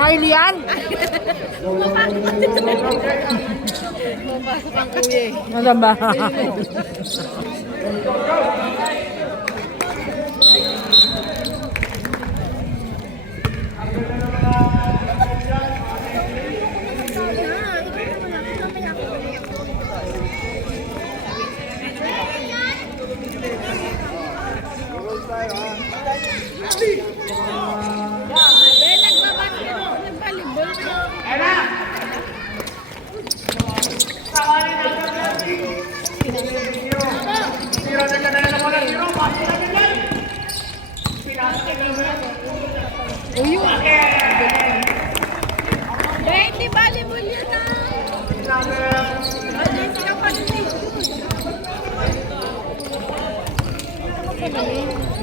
Harley yan? Mapasok ang kuya eh. Ano ba? Hindi volleyball yan na.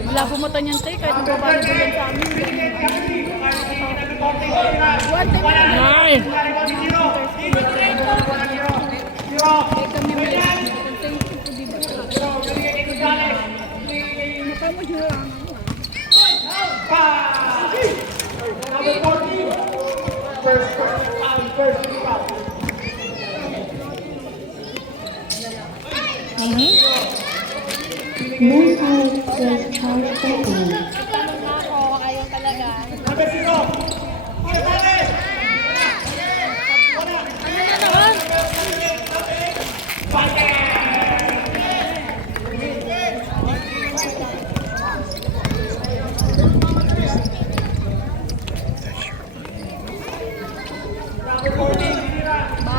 Wala pumunta niyan tayo kahit nagbabalibol yan sa amin. Ay! Most out was Charles Beckman. Ayun talaga.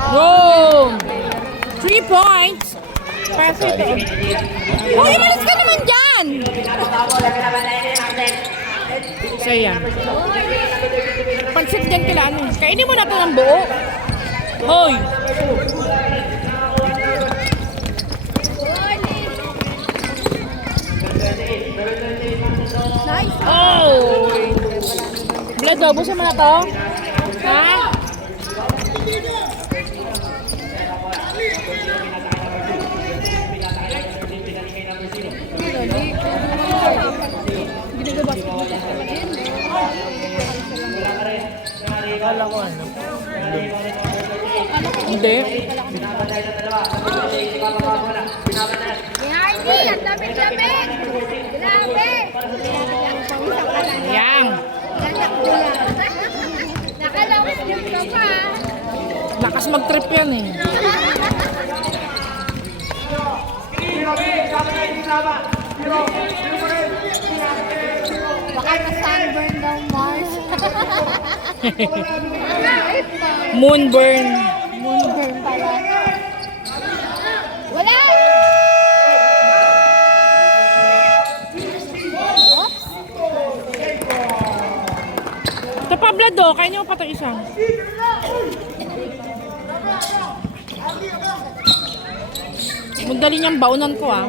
Boom! 3 points! Perfect. Uy, malis ka naman dyan! So, yan. Pansit dyan kila ano. Kainin mo na ito ng buo. Hoy! Nice. Oh! Blood, busin mo na to. Ha? Kala ko ano? Hindi. Heidi, ang lamig-lamig. Grabe. Yang. Nakalawas yung ka pa. Lakas mag-trip yan eh. Baka na-sunburn daw, Mars. Moonburn. Moonburn pala. Wala! Ito pa, Blood, oh. Kaya niyo pa ito isang. Magdali niyang baunan ko, ah.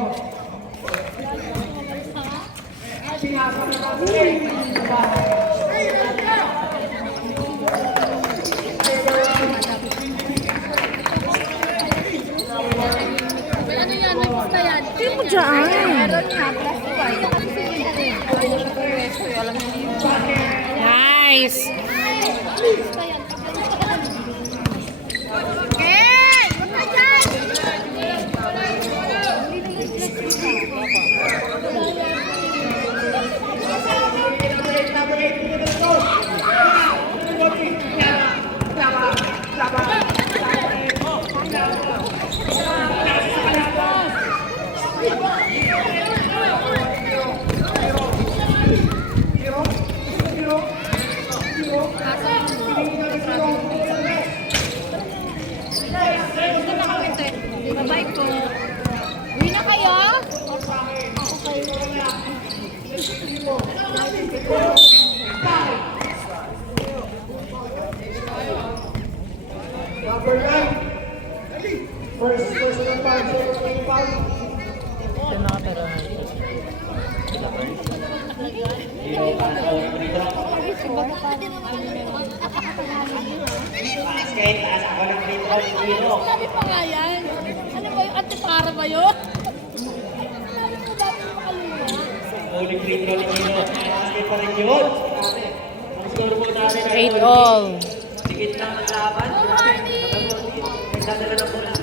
Ano yan? Nagkita yan. Hindi mo dyan. Meron nga, plus 1. Nice. Okay! Punta dyan! Bye-bye po. Uwi na kayo? Sabi pa nga yan. Ano ba yung antipara ba yun? Sabi ko dati makaluwa. Uling free throw ni Kino. Basket pa rin yun. score po natin ay 8 all. Tikit lang ang laban. Nagdadala ng bola.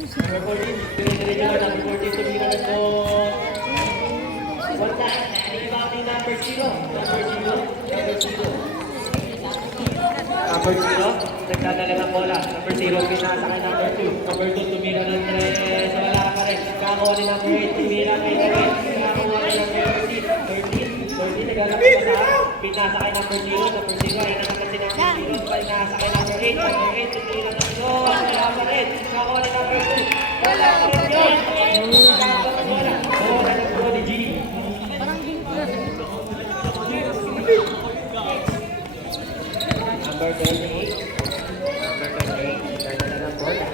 Number 14, dire-diretso na. Number 14, tumira na po. Wala. Rebound ni number 0. Number 0, nagdadala ng bola. Number 0, pinasa kay number 2. Number 2, tumira ng 3. Wala pa rin. Kakuha ni number 8. Tumira kay 3. Kakuha ni number 13. Naglalapit pa sa pinasa kay number 0. Number 0, ayun na naman si number 0. Pinasa kay number 8. Number 8, tumira ng 2. Wala pa rin. Kakuha ni number 2. Wala pa rin yun. Bola ng Prodigy. Number 28. Nagdadala ng bola.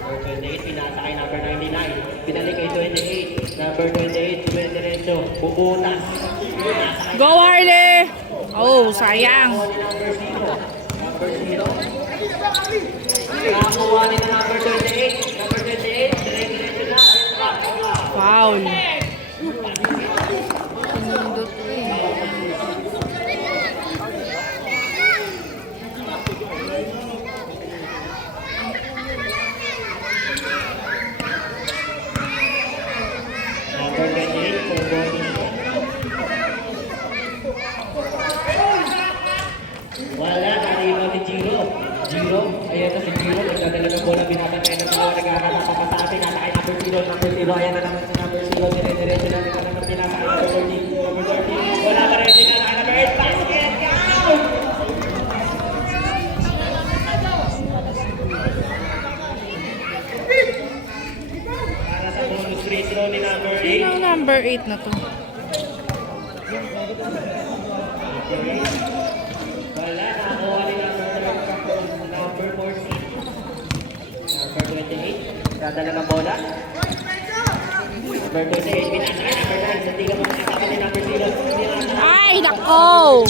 Number 28, pinasa kay number 99. Pinalik kay 28. Number 28, dumidiretso. Bubutas. Go, Harley! Oh, sayang. Number 0. Number 0. Nakakuha ni na number 28. Number 28, dire-diretso na. Foul. Pinundot ko eh. Number 28, for bonus. Wala, nariba ni Giro. Giro, ayan na si Giro. Nagdadala ng bola, binabantay ng dalawa. Nagkakaroon sa pasabi. Nasa kay number 0. Number 0, ayan na naman si number 0. Dire-diretso na nila naman pinasa kay number 13. Number 13, wala pa rin pinasa kay number 8. Basket, count! Para sa bonus free throw ni number 8. Sino ang number 8 na to? Wala, nakakuha ni number 14. Number 28, dadala ng bola. Number 28, pinasa kay number 9. Hindi ka makakasama ni number 0. Ay, nako!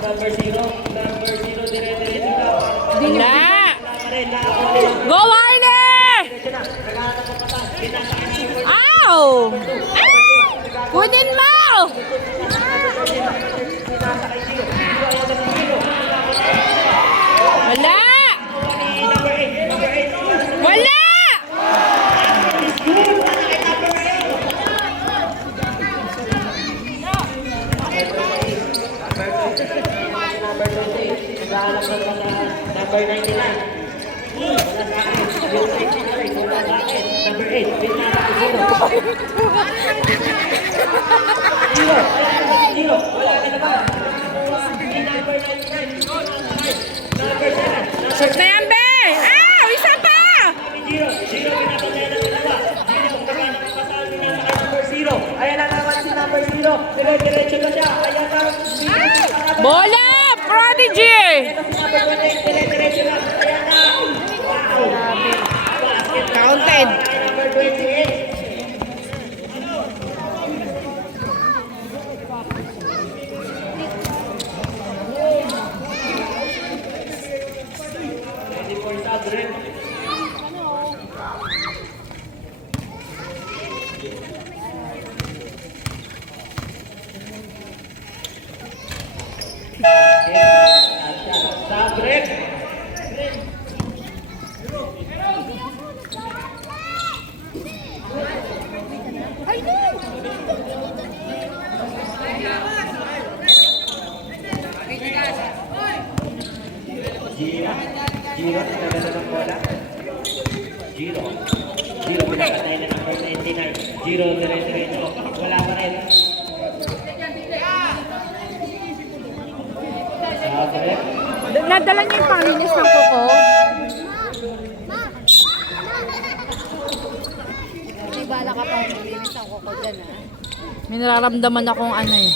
Number 0, dire-diretso na. Wala! Wala pa rin, nakakuha ni number Go, Harley! diretso na. Naghahanap ng patas, pinasa kay number 2. Ow! Kunin mo! Pinasa kay 0. Ayan na si 0. Wala! Number 8, number 8. Wala! Number 20, naghahanap ng patas, number 99. Wala sa akin. Yung 99, wala sa akin. Number 8, pinasa kay 0. Zero, wala na ba? Zero, wala ka na ba? Number 99. Number 7. Shot na yan, be! Ow! Isa pa! Zero, zero, pinapatay na dalawa. Zero, naghahanap ng patas, pinasa kay number 0. Ayan na naman si number 0. Dire-diretso na siya. Ayan na. Bola! Prodigy! Ayan na si number 28. Dire-diretso na. Ayan na. Wow. Basket na Counted. kay number 28. Ready for Sadrin. Sadrin. Giro. Giro, nagdadala ng bola. Giro. Giro, pinapatay na number 99. Giro, dire-diretso. Wala pa rin. Sadrin. Nadala niya yung panglinis ng kuko. Di bala ka pa maglinis ang kuko dyan ha. May nararamdaman akong ano eh.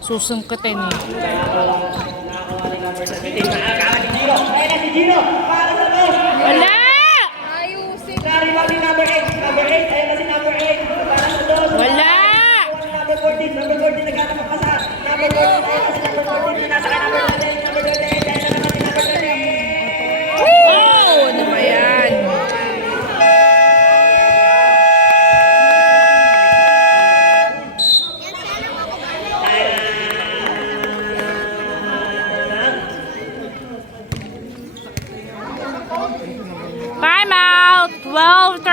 Susungkitin eh. Nakakuha ni number 17. Nakakawa ni Giro. Ayan na si Giro. Para sa to. Wala! Ayusin. Nariba ni number 8. Number 8. Ayan na si number 8. Para sa to. Wala! Number 14. Number 14 naghanap ng pasa. Number 14. Ayan na si number 14. Pinasa kay number 28. Number 28. Ayan na naman si number 28. Oh! Ano ba yan?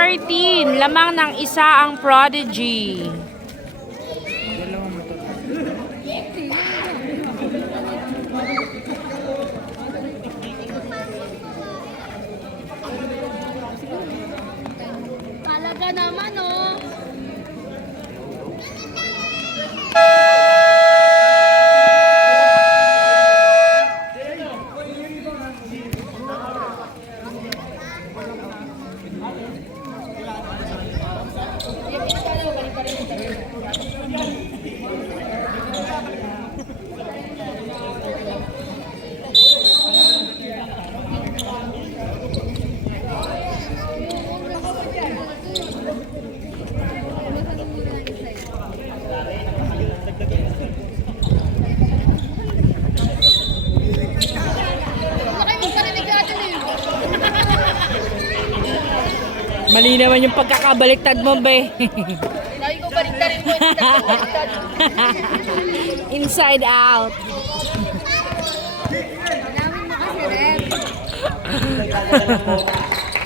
13, lamang ng isa ang Prodigy. Talaga naman, oh. Laki mo parinig natin eh. Mali naman yung pagkakabaliktad mo, be. Lagi ko baliktarin mo. Inside out. Alamin mo kasi, Red.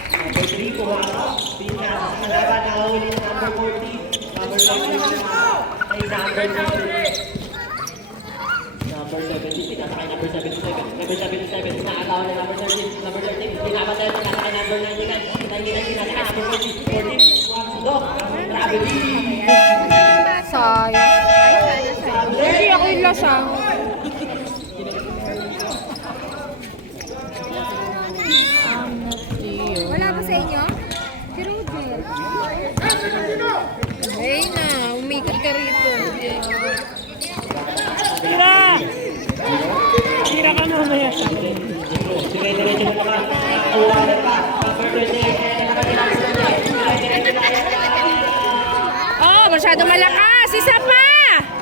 Number 3 po ang pinakalaban na huli ng number 14. Number 14 ay number 19. Number 17, pinasakay number 77. Number 77, nakatawa na number 13. Number 13, pinapatay na pinasakay number 99. 99, pinasakay number 14. 14, Wapsudok. Gravity. Sayang. Hindi ako yung lasang. Wala ba sa inyo? Si Ruder. Ay na, umikot ka rito. Tira! Tira ka mamaya. Dire-diretso mo naman. Nakakuha na pa. Number 28. Oh, masyado malakas. Isa pa!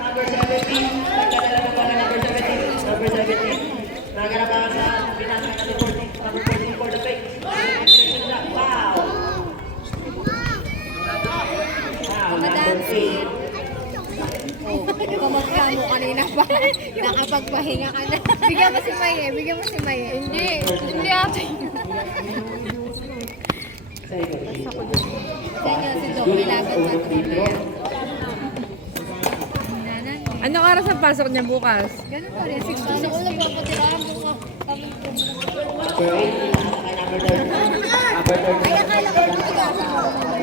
Number 17. Nagdadala na pala number 17. Number 17. Nagarapan sa pinasakay natin 14. Number 14 for the fake. Wow! Wow, number 8. Kumagkamo kanina pa. Nakapagpahinga ka na. Bigyan mo si Maye. Bigyan mo si Maye. Hindi. Hindi ate. Sa inyo, si Doc. Nilaban pa ito. Anong oras ang pasok niya bukas? Ganun pa rin. 6 pasok ko lang papatirahan mo nga. Number 8. Pinasakay number 13. Number 13. Ay, akala ko yung mag-asawa. Akala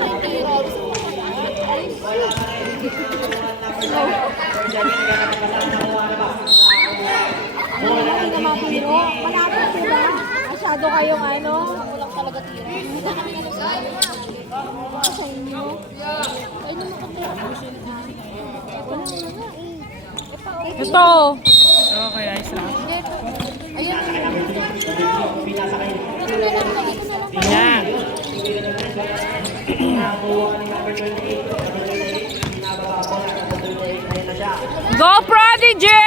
ko yung tira. Hindi na mapiro. Malapit sila. Masyado kayong ano. Walang talaga tira. Hindi na kami ano sa inyo. Ay, naman kami. Wala na nga eh. Ito. Okay, ayos lang. Ayun. Pinasakay. Ito na lang. Ito na lang. Tingnan. Nakakuha ni number 28. Number 28. Pinababa po na number 28. Ayun na siya. Go Prodigy!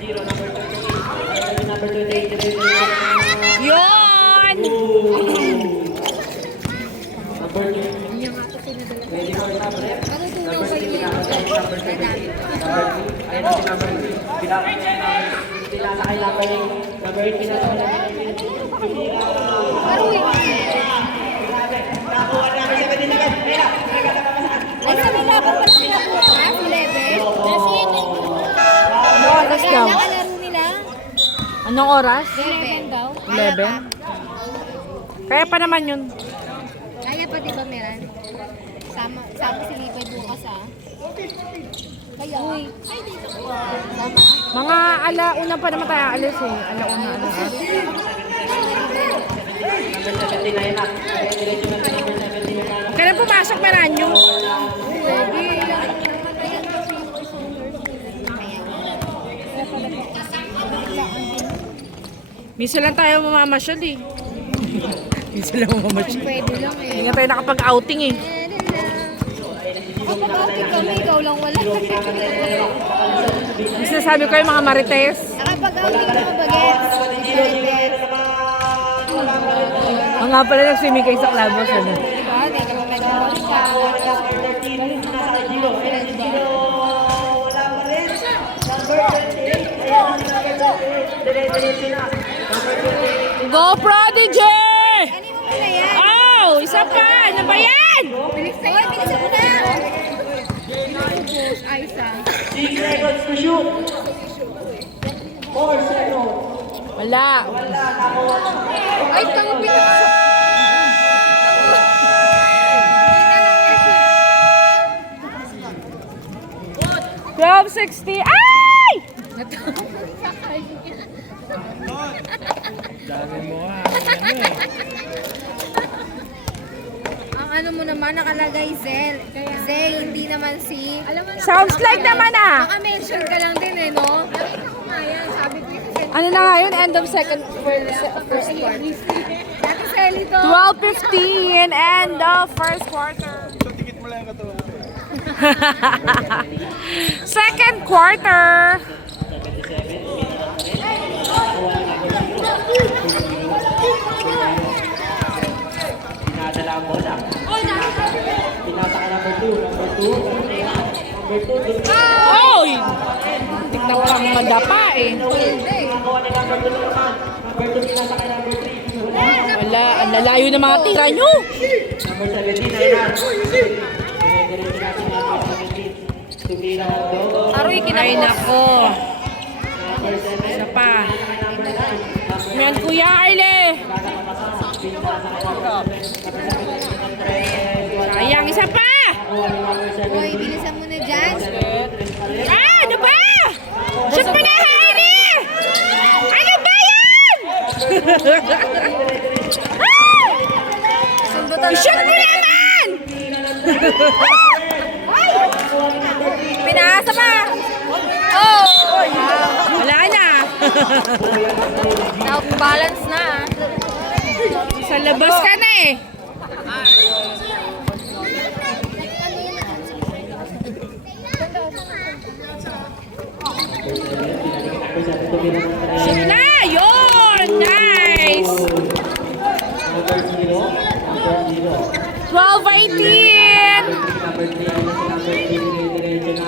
9-0. Number 28. Yun! Number 2. Ready for number 8. Number 3. Number 7. Number 2. Ayun na si number 3. Pinasakay number 8. Number 8. Pinasakay number 8. Nakakuha ni number 17 agad. Ayun na. Ay, sa nila pa pa sila bukas, 11. Kasi yun yung Anong oras daw? nakalaro nila. Anong oras? 11 daw. 11? Kaya pa naman yun. Kaya pa di ba, Meran? Sama si Lipay bukas ah. Kaya. Uy. Sama. Mga alauna pa naman tayo alis eh. Alauna, alas. Number 17 na yun na. Diretso na si number 17 na lang. Kailan pumasok Meranyo? Pwede. Minsan lang tayo mamamasyal eh. Minsan lang mamamasyal. Pwede lang eh. Hindi nga tayo nakapag-outing eh. Kapag outing kami, ikaw lang wala. Minsan sabi ko yung mga marites. Nakapag-outing ka ba, Gets? Gets. Ang nga pala nag-swimming kayo sa Clabos. Ano? Diba? Hindi ka mag-outing ka. Number 28. Dire-diretso na. Number 28. Go, Prodigy! Ano mo muna yan? Oh, isa pa! Ano ba yan? Bilisan mo na! Ay, isa. 6 seconds to shoot. 4 seconds. Wala. Wala, nakuha. Ay, tango pinasa. 12:60. Ay! Ang ano mo naman, nakalagay Zel. Zel, hindi naman si... Sounds like naman ah. Naka-mention ka lang din eh, no? Nakita ko nga yan. Sabi ko yung Zel. Ano na nga yun? End of first quarter. Dati Zel ito. 12:15. End of first quarter. Second quarter. Pinadala ang bola. Pinasa ka number 2. Number 2. Number 2. Oy! Tignan ko lang madapa eh. Nakakuha ni number 2 naman. Number 2 pinasa ka number 3. Wala, ang lalayo ng mga tira nyo. Number 17 na yan. Dire-diretso natin number 17. Tumira ang goal. Aroy, ay nako. Number 7. Isa pa. Yan, Kuya Arle. Sayang, isa pa. Hoy, bilisan mo na dyan. Ah, ano ba? Shoot mo na, Harry! Ano ba yan? Ah! Shoot mo naman! Pinasa pa. Oh! Wala na. Balance na. Sa labas ka na eh. Shoot na! Yun! Nice! 12:18! Number 3 dire-diretso na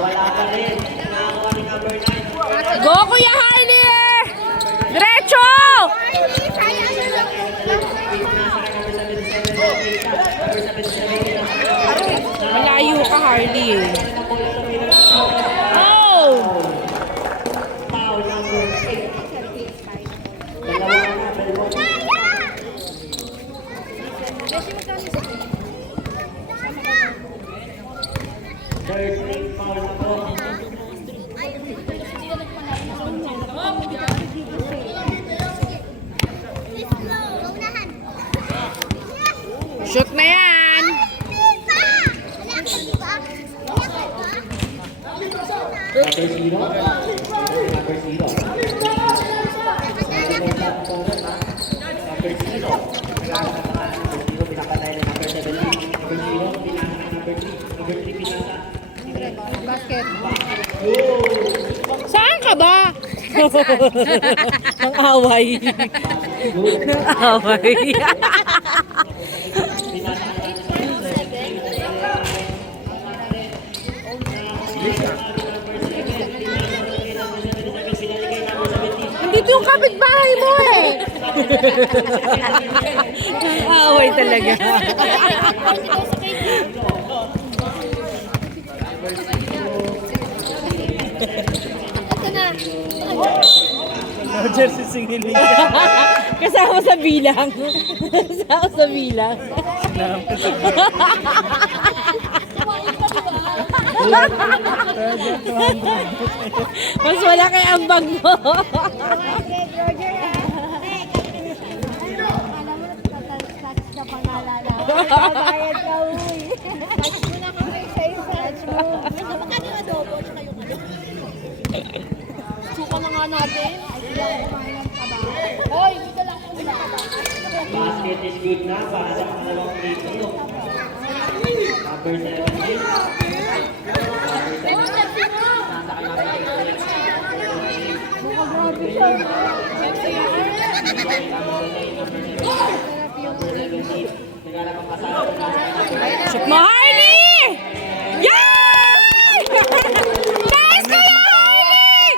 wala pa rin. Nakakuha ni number 9. Go, Kuya Harley! Diretso! Malayo ka, Harley eh. Oh! Foul number 8. Dalawang number 1. Third team foul na po. Shoot na yan! Number 0. Number 0. Number 0. Pinapatay na number 17. Number 0. Pinasa ka number 3. Number 3 pinasa. Basket. Saan ka ba? Nang away. Nang away. Nandito yung kapitbahay mo eh. Nang away talaga. Ito na. Jersey singili. Kasama sa bilang. Kasama sa bilang. Mas wala kay ambag mo. Bayad ka, uy. Touch mo na kami sa touch mo. Magkano yung adobo? Tsaka yung ano? Suka na nga natin. Ay, hindi ako kumain ng taba. Hoy, dito lang po sila. Basket is good na para sa pangalawang free throw. Number 17. Number 17. Nasa ka number 18. Grabe siya. Sexy yan. Shoot mo, Harley! Yay! Nice ka lang, Harley!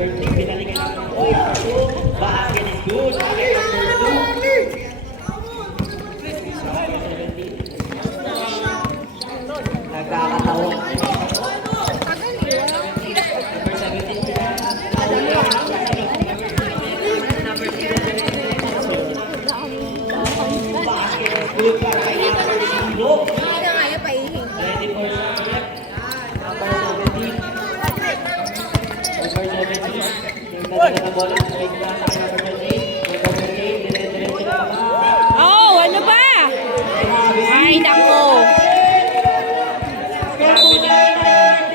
Number 3, pinalikan ng number 2. Basket is good. Again, number 2. Nagkakataon. Number 17, basket is good para kay number 0. Hindi na nga yung paihin. Ready for shot. Number 17. Number 17. Yung dala na bola. Straight na sa number 28. Number 28. Dire-diretso na ba? Oh, ano ba? Ay, nako. Grabe na.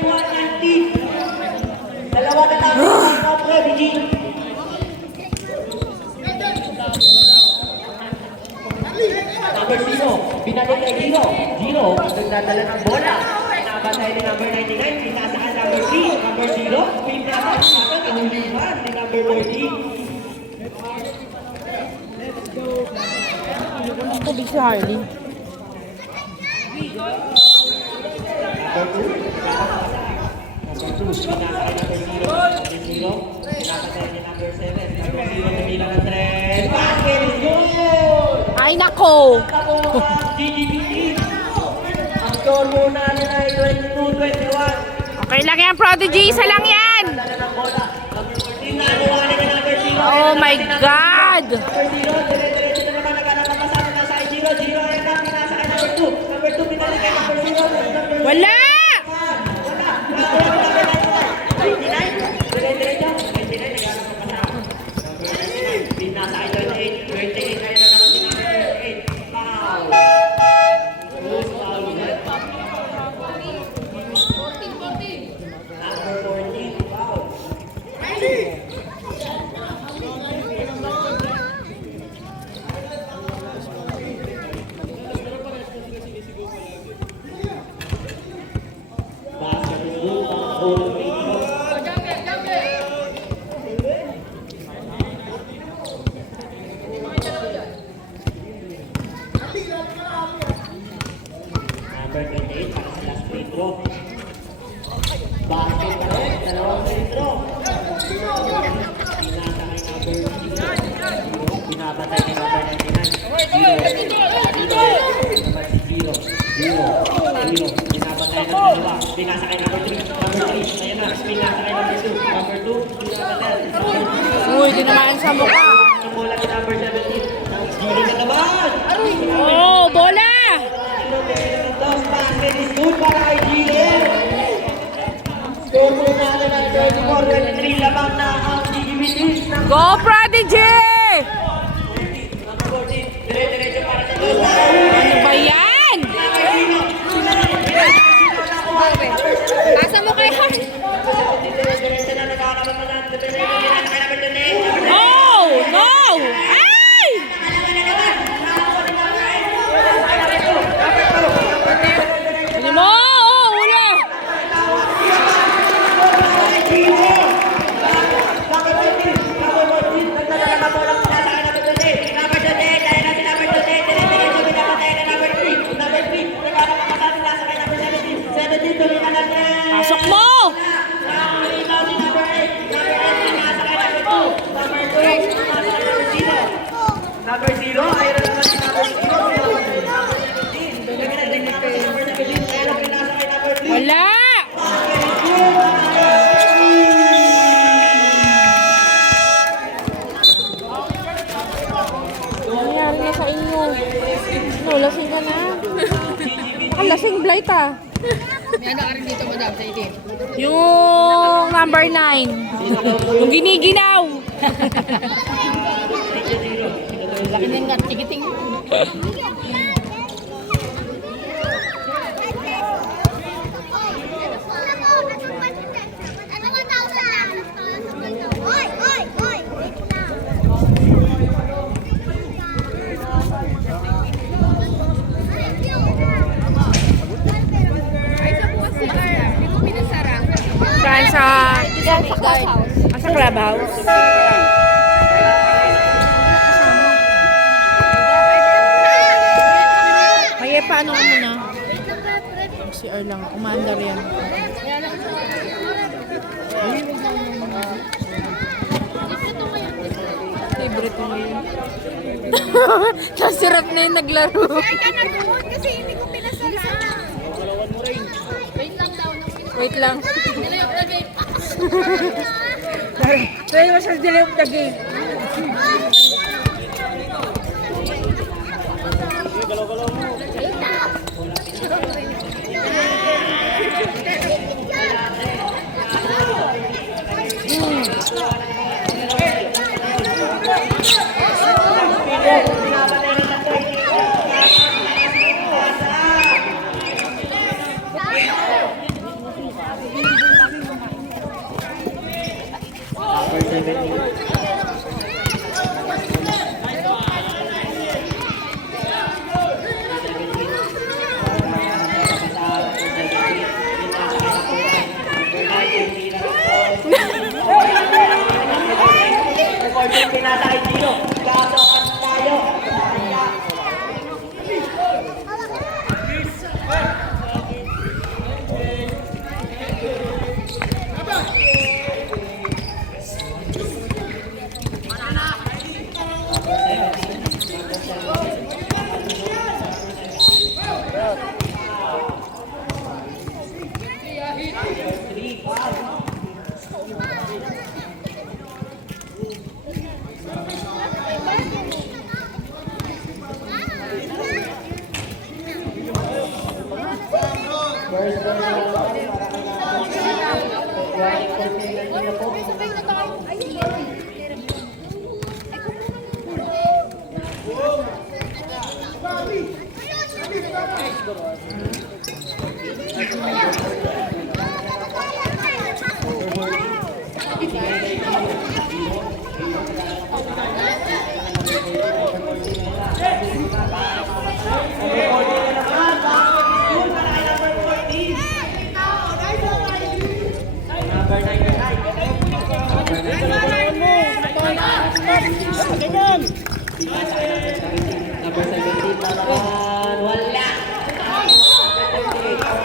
21-19. Dalawa na lang. Top prodigy. Number 0. Binalik kay Gino. Gino. Nagdadala ng bola. Pinapatay ni number 99. Pinasa ka number 3. Number 0. Pinapatay ang ulihan ni number 40. Tubig si Harley. Number 2. Number 2. Pinasa kay number 0. Number 0. Pinapatay ni number 7. Number 0. Tumila ng 3. Basket is good! Ay, nako. Ako ang GGBT. Ang score muna nila ay 22-21. Okay lang yan, Prodigy. Isa lang yan. Dala ng bola. Number 14 na nawalan ni number 0. Oh my God. Number 0, dire-diretso na naman naghanap ang pasado na sa 0. 0 ay na pinasa kay number 2. Number 2 pinalik kay number 0. Number 1. Wala. Wala. Nakakuha ko number 99. 29. Dire-diretso. 29 naghanap ang pasado. Number 29. Pinasa kay 28. 28 kaya na naman si number 28. Foul. Loose foul ulit. Number 14. Foul. Basket is good. Ang goal ng Pilipinas. Number 28 para sa last free throw. Basket pa rin. Dalawang free throw. Pinasa kay number 0. Pinapatay kay number 99. 0. Pinapatay ng dalawa. Pinasa kay number 3. Number 3. Ayan na. Pinasa kay number 2. Number 2. Pinapatay. Uy, dinamaan sa mukha. Ang bola kay number 17. Gino na naman. Oh, bola. Dos basket is good para kay Gino. Score po natin ang 34-23. Lamang na ang GGBT. Go, Prodigy. Number 14. Dire-diretso para sa Dos. Ano ba yan? Pasa mo kay Harley. Dire-diretso na nagkakaroon na ng pinasa kay number 28. Oh, no. Ay! Ano mo? Oh, wala. Pasok mo. Number 0, ayun na naman si number 0. Wala. Nangyari na sa inyo. No, lasing ka na. Lasing blight ah. May ano ka rin dito, madam, sa itin. Yung number 9. Yung giniginaw. Laki na nga, tigiting. Saan sa... Sa clubhouse. Kaya paano mo na? Si lang. Umandar yan. paborito mo yun. Nasirap na yung naglaro. Kaya ka nag-uod kasi hindi ko pinasala. Wait lang daw. Wait lang. Delay of the game. Try mo siya delay of the game. Number 17. Recording pinasakay dito. Gato at tayo. First ball na lang para kay Number 17 naman, wala.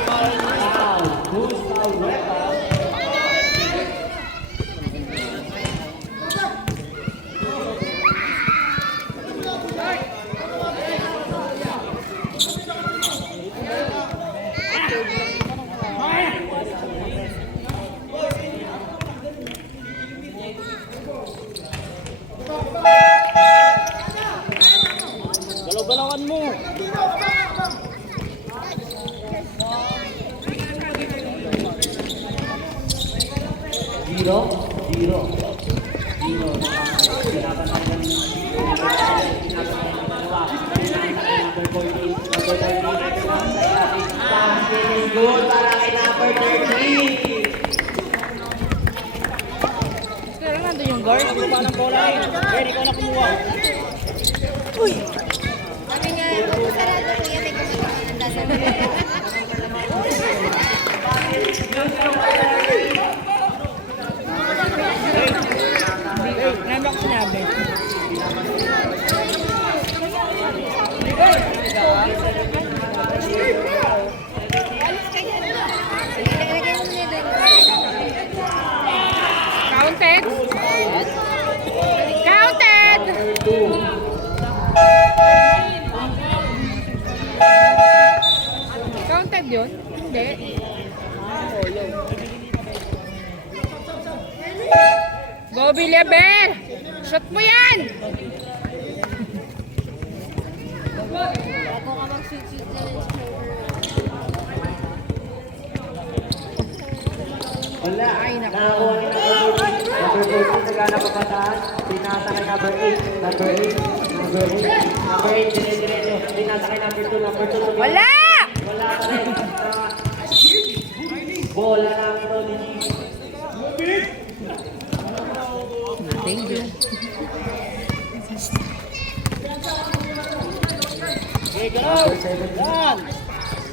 Foul. Who's foul? Galaw-galawan mo. Zero. Number 14. Pass is good para kay number 13. Pero nandun yung guard. Kuha ng bola. Ren, ikaw na kumuha. Sabi niya, kung sarado kuya, may kumita ka ng dasa. Ngayon ako sinabi. Ilagay mo na doon. Counted? Counted! Counted yun? Hindi. Go, Billabel! Shot mo yan! Bago ka mag-shoot na rin sa Wala. Nakakuha ni number 14. Naghanap pa pasahan. Pinasa kay number 8. Number 8. Dire-diretso. Pinasa kay number 2. Number 2. Wala! Wala pa rin. Bola ng Prodigy. Thank you. Okay, galaw. Yan.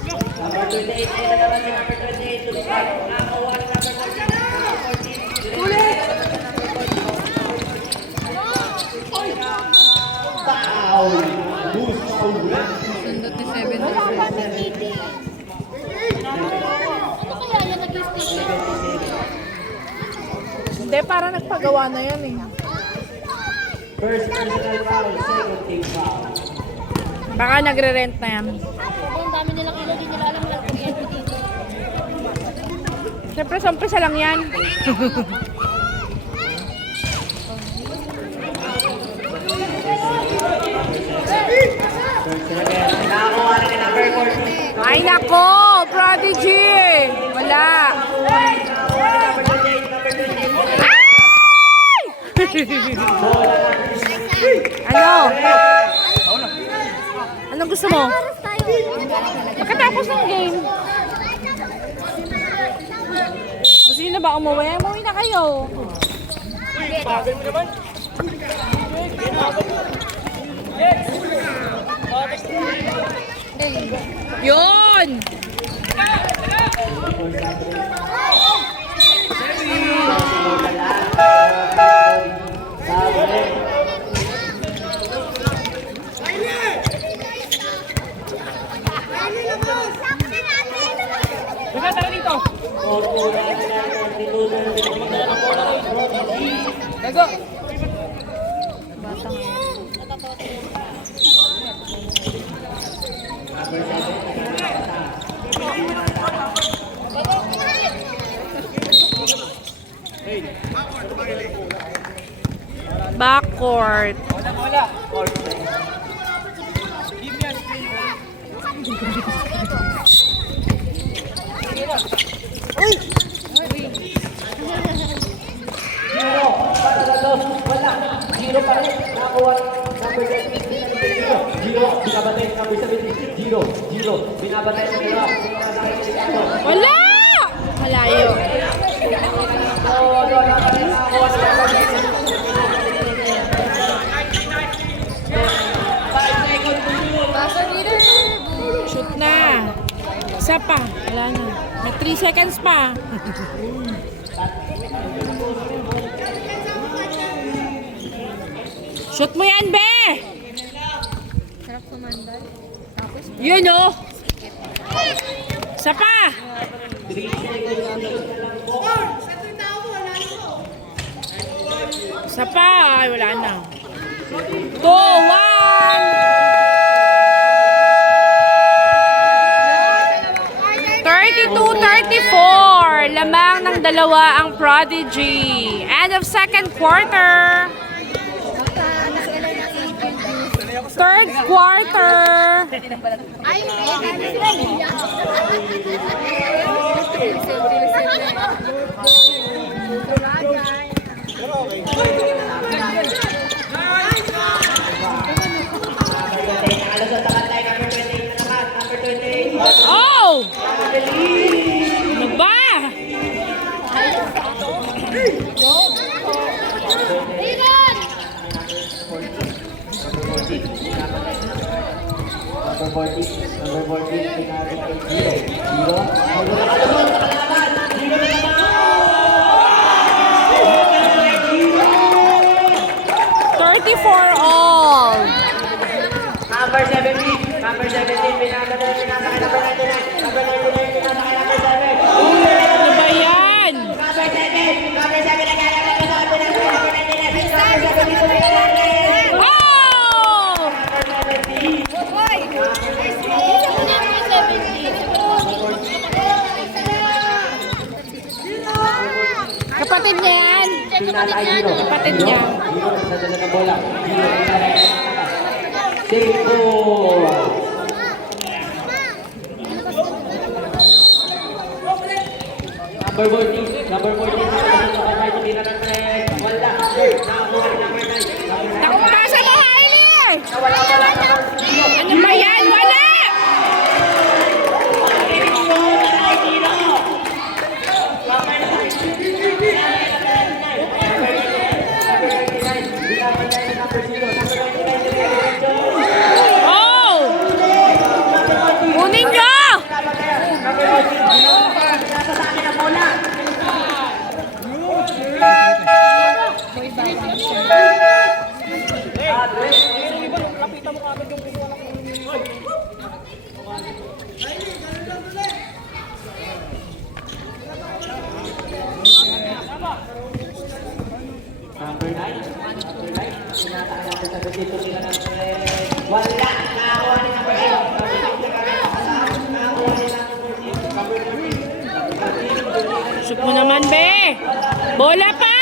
Number 28. Ay, nagawa si number 28. Tulipan. Nakakuha ni number 14. Ulit! Foul! Loose foul. Sundot ni 7. Wala pa ni Kitty. Ano kaya yan nag-stick? Hindi, para nagpagawa na yan eh. First personal foul, second team foul. Baka nagre-rent na yan. Sobrang dami nilang ilaw, di nila alam walang kuryente dito. Siyempre, sa lang yan. Nakakuha na ni number 14. Ay nako, Prodigy! Wala. Ano? Anong gusto mo? Oras tayo. Pagkatapos ng game. Gusto niyo na ba umuwi? Umuwi na kayo. Yun! Tara dito! Gago! Backcourt. Zero pa rin. Nakakuha number 10. Zero. Binabatay number 17. Zero. Binabatay sa dalawa. Wala! Malayo. Shoot na. Isa pa. Wala na. May 3 seconds pa. Shoot mo yan, be! Sarap kumandal. Yun, oh! Isa pa! Isa pa! Ay, wala na. 2, 1! 32-34. Lamang ng dalawa ang Prodigy. End of second quarter. Third quarter. Ay, sila niya. Oh! Ano ba? Number 14, Zero. 34 all. Number 17, pinasakay number 99. Number 99, pinasakay number 7. Ano ba yan? Number 7, nagkakalaga sa number 99. Oh! Kapatid niya yan. Kapatid niya. Zero, nagdadala ng bola. Save ball. Number 14, tira ng tres. Wala. Nakakuha ng number 9. Nakapasa mo, Hailey! Wala. Ano ba yan? Wala! Oh! Kunin niyo! Number 9. Pinatake natin sa 13, tumira ng 3. Wala. Nakakuha ni number 8. Number 6 nakakuha ni number 14. Number 14. Shoot mo naman, be. Bola pa.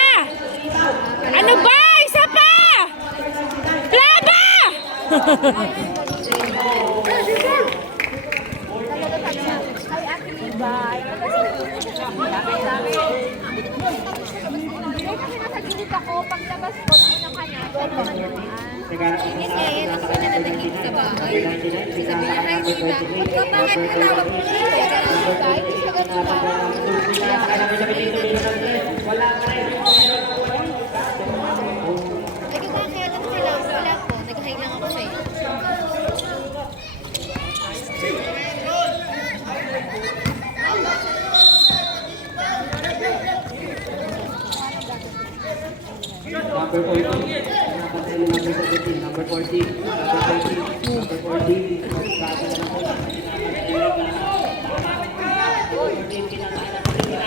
Ano ba? Isa pa. Plaba! Ako, paglabas ko, naman ka na, pwede naman naman. Kasi yan ang sinanadagig sa bahay. Sabi niya, hi tita, magpapangat na tawag mo siya. Kaya ka lang guys, sa ganun lang. Wala ka rin. Nagkakakialam sila, wala po, naghahay lang ako sa'yo. Number 14. Number 17. Number 14. Number 13. Number 14. Bago na lang po.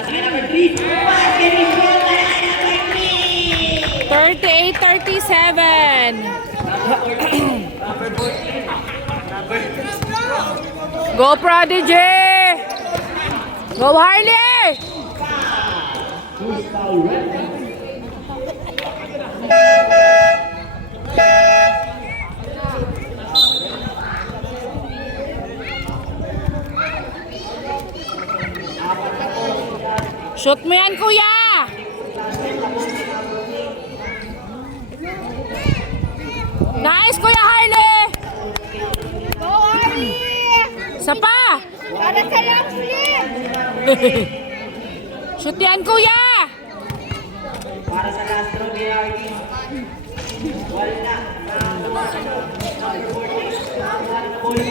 Number 3. 38-37. Number 14. Go, Prodigy! Go, Harley! Who's foul red? Shoot mo yan, kuya! Nice, kuya Harley! Go, Harley! Isa pa! Para sa long sleeve! Shoot yan, kuya! Para sa last row, BRD. Wala.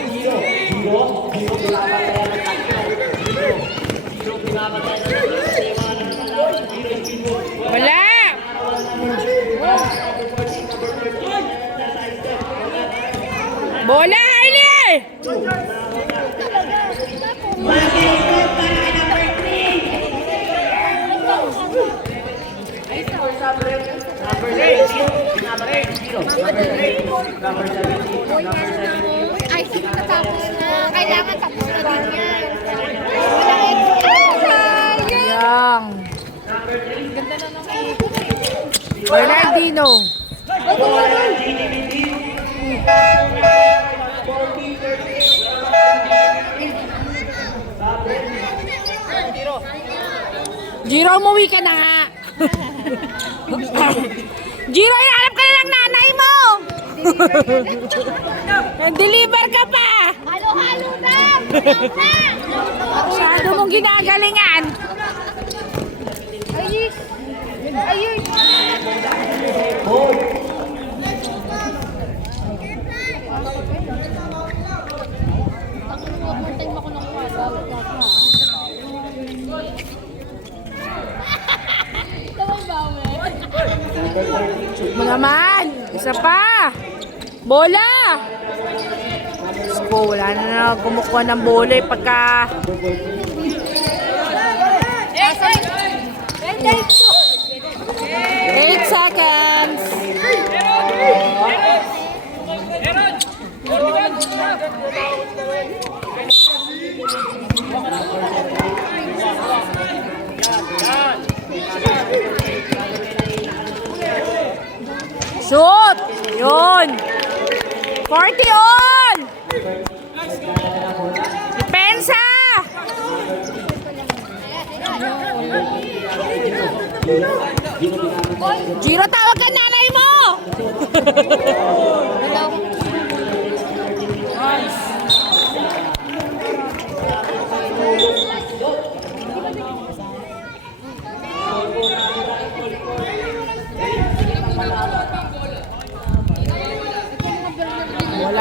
Zero. Pinapatayan ng tatlo. Zero. Pinapatayan ng tatlo. Zero speed mo. Wala! Bola, Harley! Number 8. Number 8. Zero. Number 8. Number 17. Number 17. Ay, sige, tapos na. Kailangan tapos na din yan. Walang extra. Yang. Bernardino. Jiro, umuwi ka na nga. Jiro, hinahanap ka na ng nanay mo. Deliver ka pa. Halo-halo na! Masyado mong ginagalingan. Ayun! Ayun! Shoot mo naman. Isa pa. Bola. Sko, wala na kumukuha ng bola eh, pagka... 8 seconds. Shoot! Yun! 40 on! Depensa! Jiro, tawag ka nanay mo!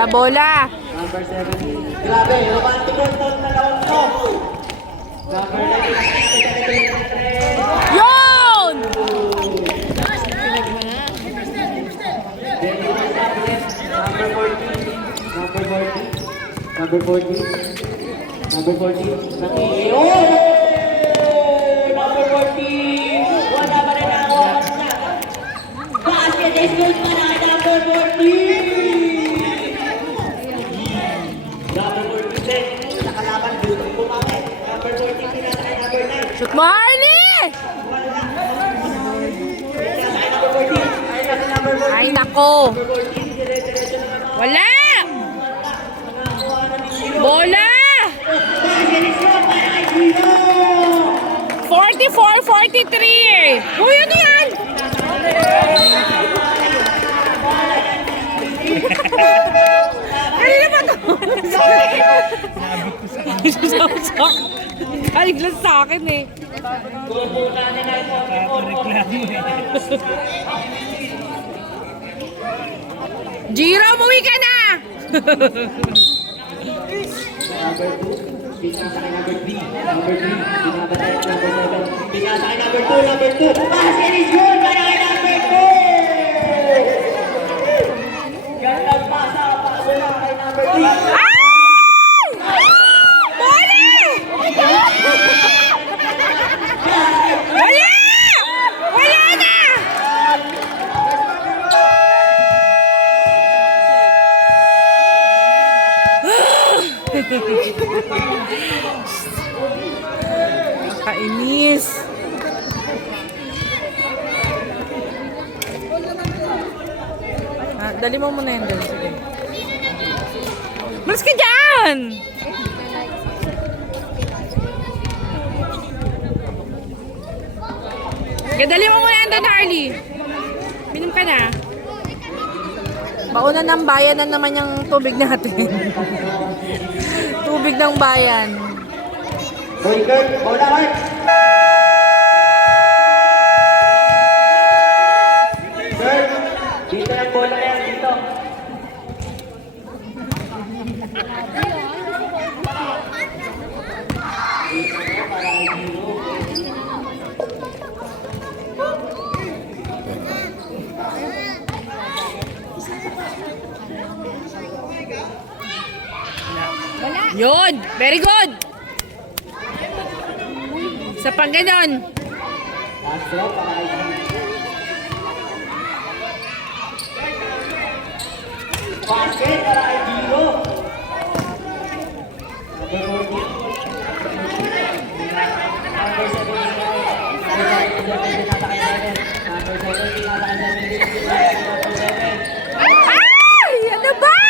Bola. Number 17. Grabe, romantic yung tone na lawag ko. Number 19. Yun! Number 14. Number 14. Number 14. Number 14. Oh! Number 14. Wala pa rin ako. Basket is good pa na. number 14! Number 14 din. Nakalaban dito. Bumaki. Number 14 pinasakay number 9. Shoot mo, Harley! Pinasakay number 14. Ay, kasi number 14. Ay, nako. Number 14, dire-diretso na naman. Wala! Nakakuha na ni Giro. Bola! Paserisyon para kay Giro! 44-43. Uy, ano yan? Kanina pa to? Kalig lang sa akin eh. Jiro, umuwi ka na! Number 2, pinasakay number 3. Number 3, binabatay ang number 7. Pinasakay number 2, number 2. Paserisyon para kay number 2! Gandang pasa, pabola kay number 3. Ay! Bola! Wala! Wala na! Kainis. Dali mo muna yun doon. Sige. Malas ka dyan! Dali mo muna yun doon, Harley. Minom ka na. Mauna ng bayan na naman yung tubig natin. Tubig ng bayan. Boy, Kurt, bola, Kurt! Kurt, dito yung bola na yan, dito. Yun! Very good! Sa pang ganon. Last throw para kay Giro. Basket para kay Giro. Number 14. Number 7. Number 7, Number 7. Ay! Ano ba?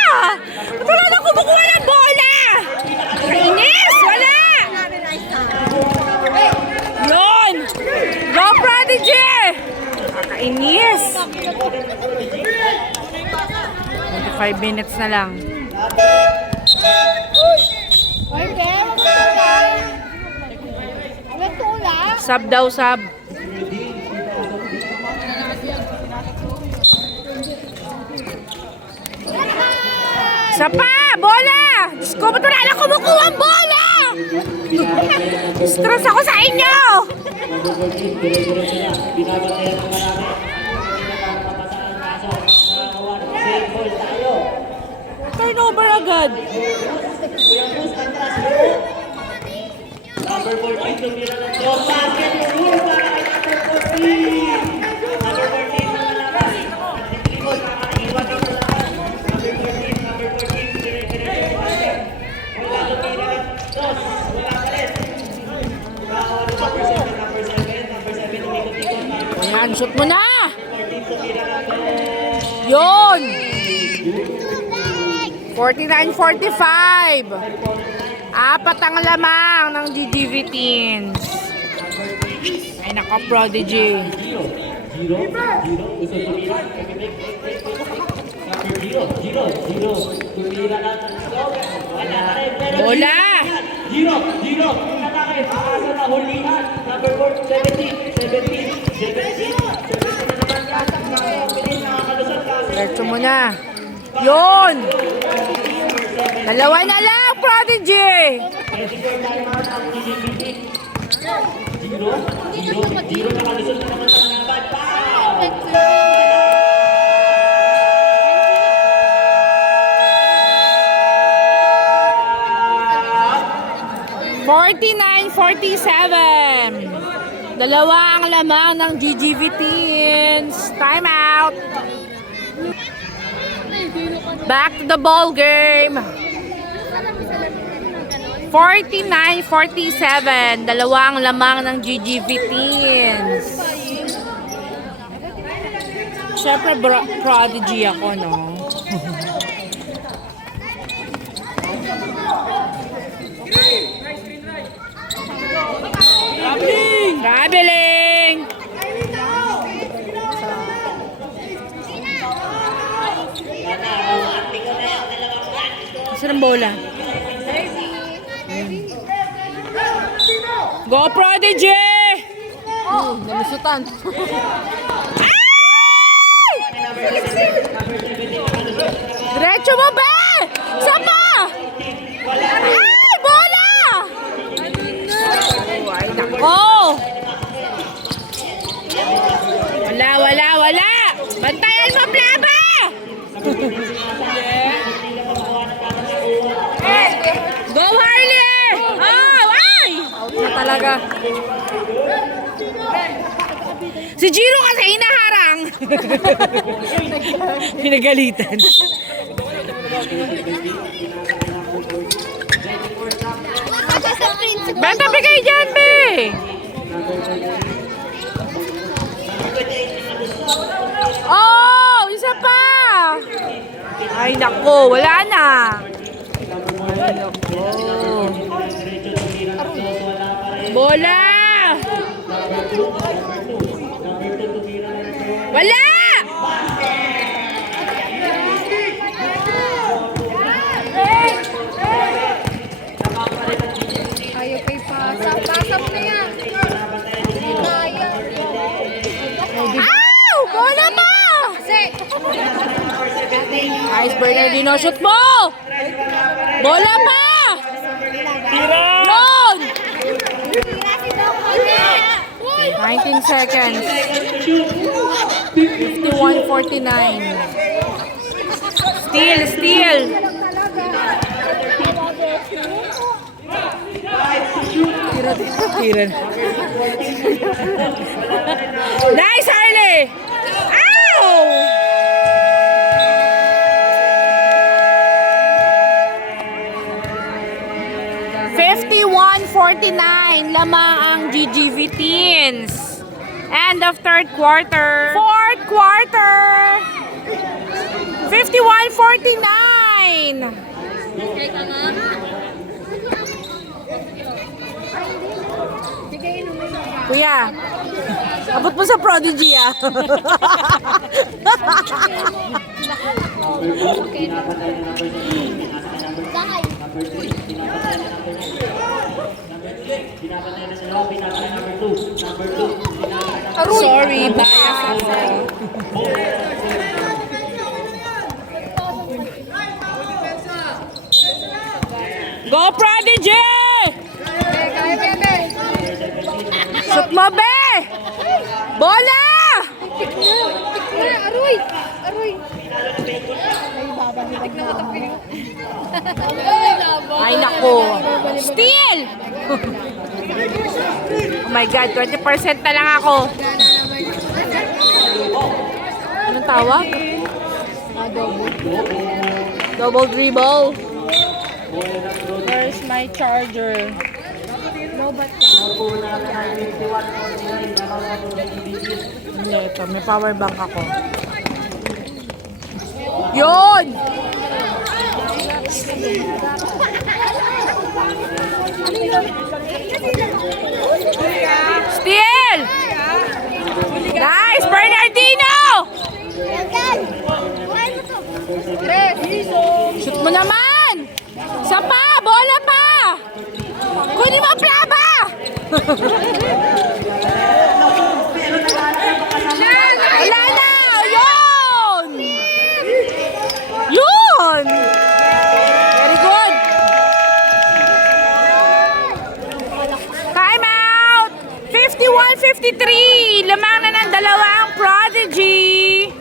Wala na kumukuha ng bola! Kainis! Wala! Yun! Go Prodigy! Kainis! 25 minutes na lang. Oy, Be, wag mo tulad. Wag tulad. Sub daw, sub. Isa pa! Bola! Diyos ko, ba't wala na kumukuha ang bola? Stress ako sa inyo! Number 14, dire-diretso na. Binabantayan ng marami. Napapasaan ang kaso. Nakakuha ng save ball tayo. Turnover agad. Kuya Bus, atras mo. Number 14, tumira ng top basket. Rule para kay number 14. Number 14, mga labas. Nagtitribol para iwan dito sa labas. Number 14, dire-diretso na basket. Wala tumira. Dos, wala pa rin. Nakakuha ng number 7, number 7, umikot-ikot. Ayan, shoot mo na! 14, tumira ng top. Yun! 49-45. Apat ang lamang ng GGV Teens. Ay nako, Prodigy. Giro. Gusto tumira. Number 0. Tumira na. Wala na rin. Pero Bola! Giro. Natake. Kaso na hulihan. Number 4. 17 na naman yan. Nakakapilis. Nakakalusot. Kasi Diretso mo na. Yun! Dalawa na lang, Prodigy! 24 timeout ang GGBT. Giro nakalusot na naman sa laban. Pow! 49-47. Dalawa ang lamang ng GGV Teens. Time out. Back to the ball game. 49-47. Dalawang lamang ng GGV teams. Siyempre, prodigy ako, no? Traveling! Saan ang bola? Go Prodigy! Oh, nalusutan. Diretso mo ba? Sama! Ay, bola! Ay, nako! Wala! Bantayan mo, Plaba! Go, Harley! Oh, ay! Out na talaga. Si Jiro kasi hinaharang. Pinagalitan. Banta bigay dyan, be! Oh! Isa pa! Ay, nako. Wala na. Ay, nako. Bola! Wala! Ayaw kay pasap. Pasap na yan. Kaya. Ow! Bola mo! Ice Bernardino, shoot mo! Bola pa! Yun! 19 seconds. 51-49. Steal! Tira. Nice, Harley! Ow! Lama ang GGV teens. End of third quarter. Fourth quarter. 51-49. Kuya, abot mo sa Prodigy ah. Sorry, bias ako. Go Prodigy! Shoot mo, be! Bola! Aroy! Ay, nako. Steal! Oh my God, 20% na lang ako. Anong tawag? Double dribble. Where's my charger? Hindi, ito. May power bank ako. Yun! Steal! Nice! Bernardino! Shoot mo naman! Isa pa! Bola pa! Kunin mo, Plaba! Wala na! Yun! Yun! Very good! Time out! 51-53! Lamang na ng dalawang Prodigy!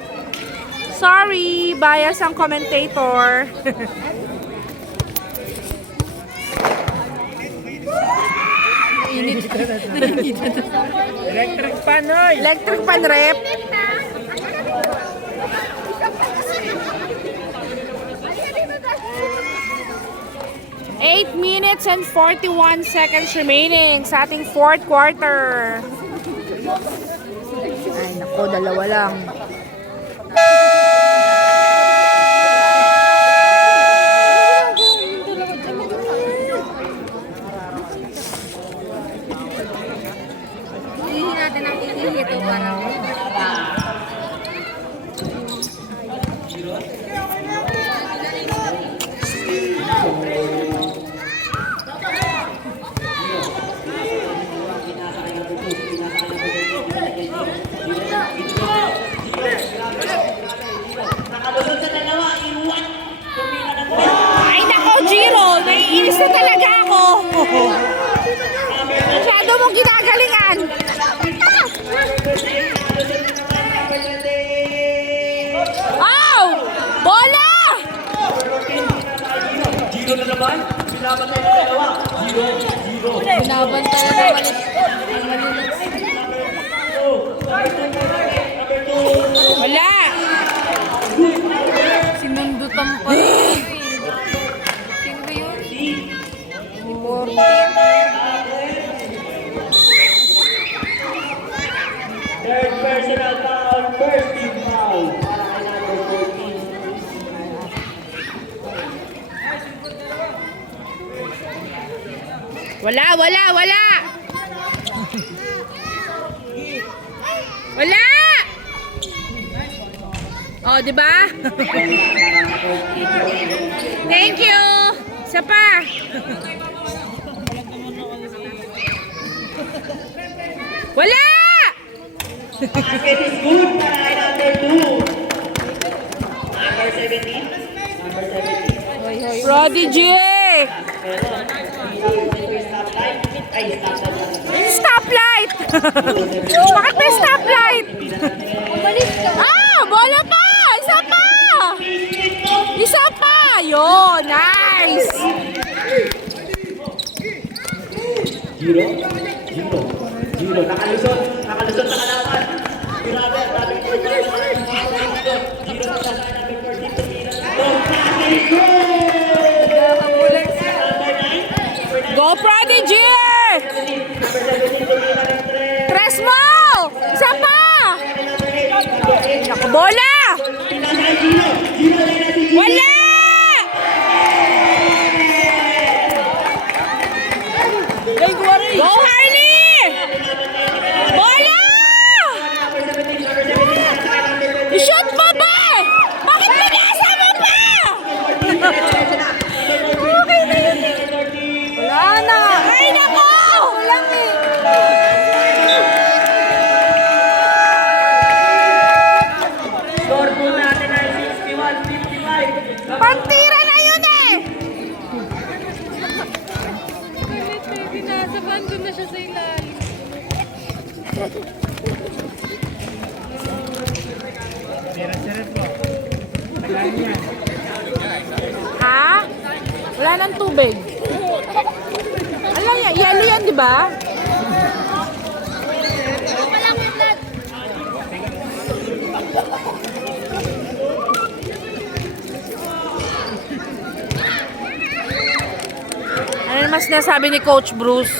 Sorry, bias ang commentator. Electric pan, oy! Electric pan rep. minutes and 41 seconds remaining sa ating fourth quarter. Ay, nako, dalawa lang. Hindi natin ang ihihito para Ay, nako, Jiro. Naiinis na talaga ako. Masyado mong ginagalingan. Ow! Bola! Zero na naman. Pinapatay na dalawa. Zero. binabantay na naman. Wala. Sinundutan pa rin. Sino ba yun? Third personal foul. First team foul. Para kay number 14. Wala. Wala! Oh, di ba? Thank you. Isa pa. Wala! Basket is good para kay number 2. Number 17. Number 17. Prodigy! Pero, stoplight. Ay, stoplight. Stoplight! Bakit may stoplight? Ah! Bola pa! Isa pa! Isa pa! Yun! Nice! Zero. Nakalusot sa kalaban. Grabe, grabe. Zero sa number 14. Go Prodigy! Tres mo! Isa pa! Naku, bola! Wala! Go Harley! Bola! I-shoot mo ba? Bakit pinasa mo pa? Okay na yun. Wala na. Ay, nako! Walang eh. Score po natin ay 61-55. Pantira na yun eh! Binasaban ko na siya sa ilalim. Ha? Wala nang tubig. Ano yan? Yellow yan, di ba? Ano naman sinasabi ni Coach Bruce?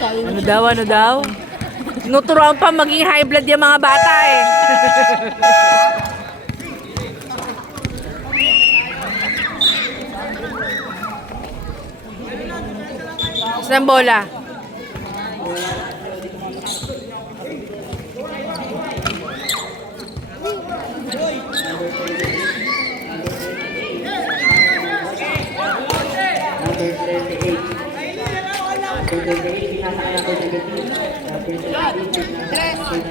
Ano daw? Tinuturoan pa maging high blood yung mga bata eh. Saan bola?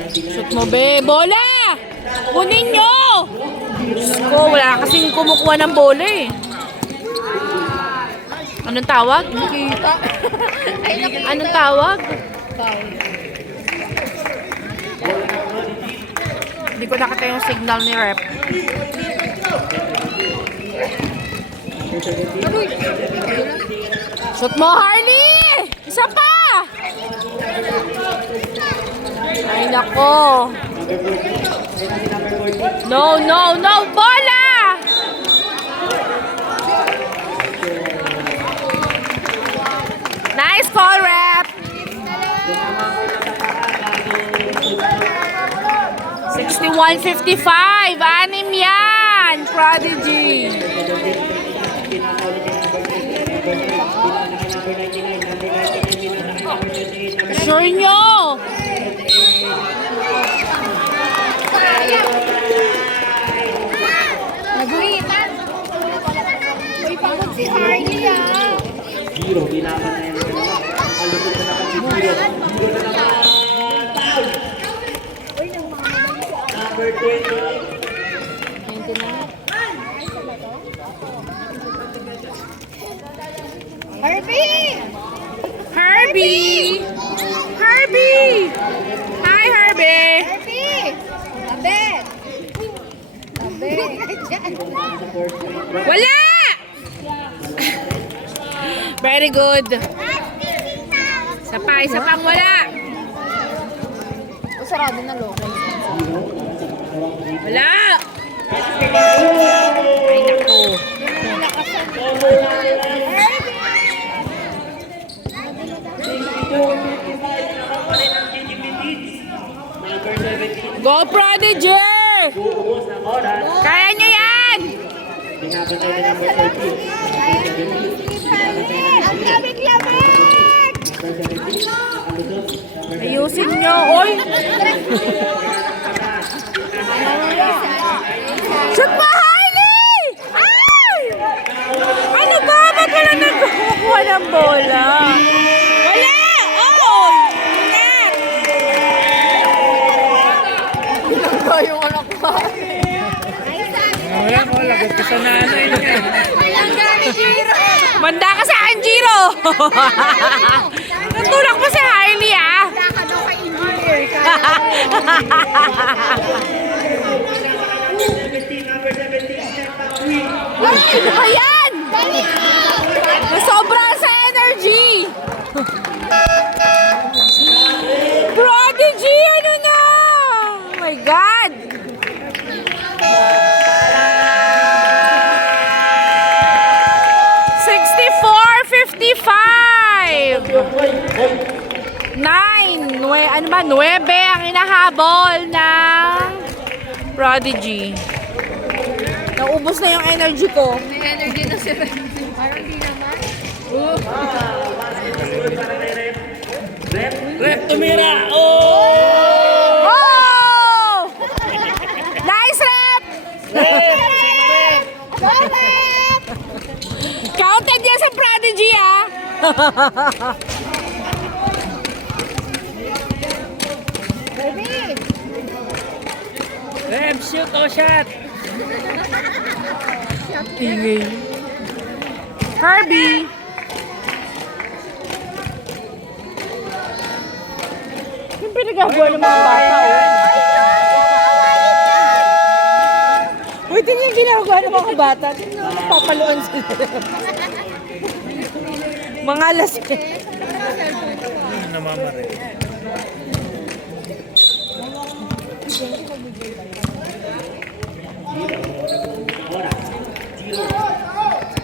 Shoot mo be, bola! Kunin nyo! Diyos ko, wala kasing kumukuha ng bola eh. Anong tawag? Kita. Anong tawag? Hindi ko nakita yung signal ni Rep. Shoot mo, Harley! Isa pa! Ay, nako. No! Bola! Nice call, rep. 61-55. Anim yan. Prodigy. Sure nyo. Naguhitan. Uy, pagod si Harley ah. Zero, binaban na yan ng dalawa. Ang lupit na naman si Zero. Zero na naman. Foul! Number 20. Harvey! Herbie. Herbie. Hi, Herbie. Harvey! Tabi! Tabi! Wala! Very good. Isa pang wala. O, sarado na loob. Wala. Ay, naku. Number 17. Go, Prodigy! Buubos ng oras. Kaya nyo yan! Binaban tayo ng number 13. Ang labig-labig! Ayusin nyo. Oy! Shoot mo, Harley! Ay! Ano ba? Ba't wala nagkukuha ng bola? Wala! Oh! Net! Yung anak ko. Wala ko, lagot ko sa nanay. Walang gamit, Jiro! Manda ka sa akin, Jiro! Natulak mo si Harley, ah! Saka daw kay engineer. Number 17, step back wing. Ay, ano ba yan? Nasobra sa energy! Prodigy, ano na? Oh my God! Ano ba? 9 ang inahabol ng Prodigy. Naubos na yung energy ko. May energy na si Ren. Parang di naman. Rep, tumira! Oh! Oh! Nice rep! Counted yan sa Prodigy, ah! Rep, shoot o shot! Ingay. Herbie! Yung pinagagawa ng mga bata, oh. Uy, tingnan yung ginagawa ng mga bata. Tingnan yung papaluan sila. Mga lasing. Namamari. Oras. Zero.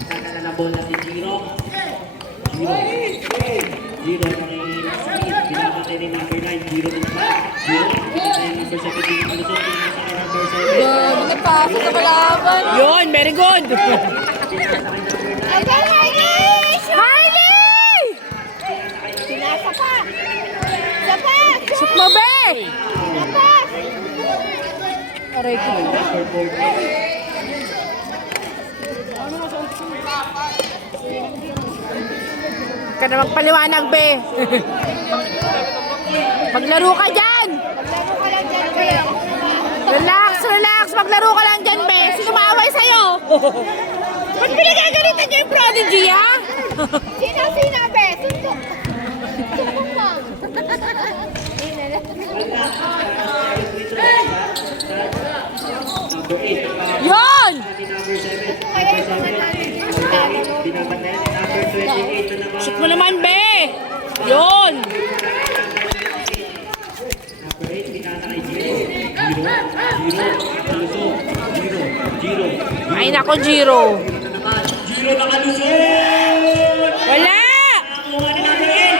Saka na ng bola si Giro. Giro. Giro kay Nasir. Binabatay ni number 9. Giro din naman. Giro. Binabatay ni number 17. Alusot din sa number 7. Nagpasok na kalaban. Yun, very good. Again, Harley! Harley! Sinasa pa! Isa pa! Shoot mo, be! Isa pa! Aray ko. Huwag ka na magpaliwanag, be. Maglaro ka dyan. Maglaro ka lang dyan, Kuya. Relax, relax. Maglaro ka lang dyan, be. Sino maaway sa'yo? Ba't pinagagalitan niyo yung Prodigy, ha? Sino, be? Suntok. Suntok mo. Number 8. Yun! Number 7. Kaya yung mga natin yung style. Binabatay ni number 28 na naman. Shoot mo naman, be. Yun! Number 8, pinasa kay Giro. Giro. Alusot. Giro. Ay, nako, Jiro. Giro nakalusot! Wala! Nakuha ni number 8.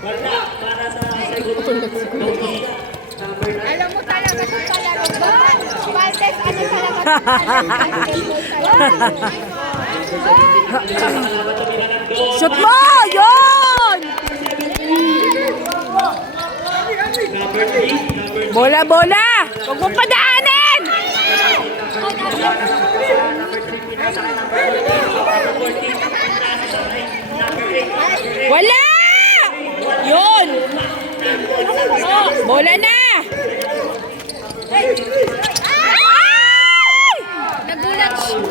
Wala, para sa segundo. Number 9. Alam mo talaga kung palaro ba? Valdes, ano talaga? Shoot mo! Yun! Number 3. Bola, bola! Huwag mong padaanin! Wala! Yun! Bola na! Ay! Nagulat siya.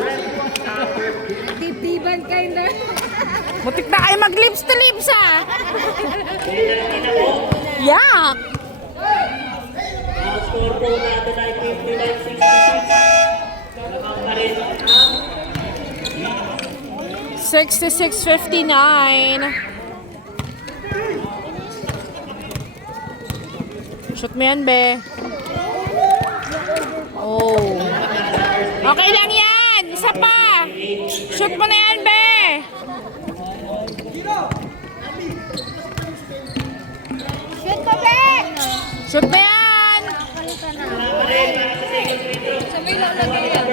Dibdiban kayo na. Mutik na kayo mag-lips to lips, ha? Yak! Ang score po natin ay 59-66. Lamang pa rin ang 66-59. Shoot mo yan, be. Oh. Okay lang yan. Isa pa. Shoot mo na yan, be. Shoot mo, be! Shoot mo yan. Sabay lang lagay yan.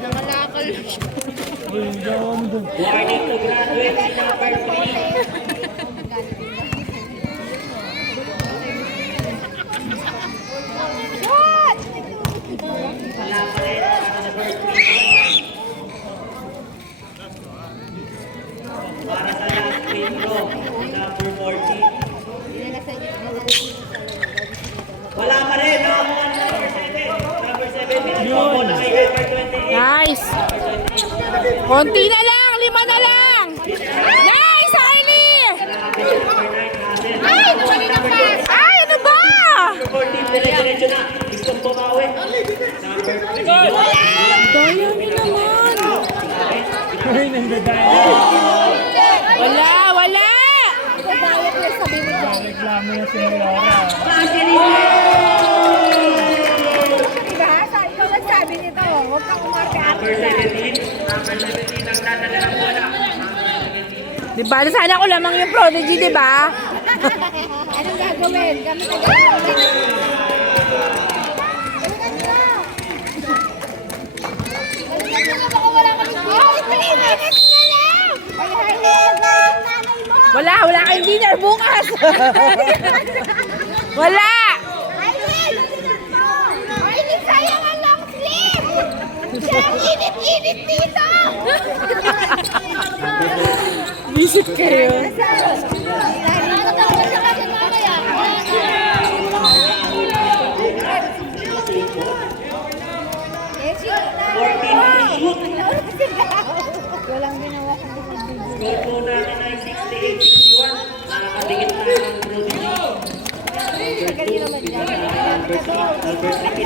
Nangalakal siya. warning to graduate in number 3. Para sa last free throw, number 14. Wala pa rin, nakakuha ng number 7. Number 7, pinagpapo na kay number 28. Nice. Konti na lang. 5 na lang. Nice, Harley. Ay, nawali ng pass! Ay, ano ba? Number 14, dire-diretso na. Gustong bumawi. Number 3. Daya niyo naman. Ay, nandadaya. Wala, wala. Dadaya ko yung sabi mo dyan. Reklamo na si Laura. Diba? Ikaw ang sabi nito. Huwag kang umarte-arte Number na. 17. Number 17 ang dadala ng bola. Di ba? Sana ko lamang yung prodigy, di ba? Anong gagawin? Kami na gagawin. Baka wala kami dinner. 3 minutes na lang! Ay, Harley, nag-guard yung nanay mo. Wala kayong dinner bukas. Wala. Harley! Harley, sayang ang long sleeve! Siya ang init-init dito! Visit kayo. Walang ginawa kung Score po natin ay 68-61. Nakakatingin na ang prodigy.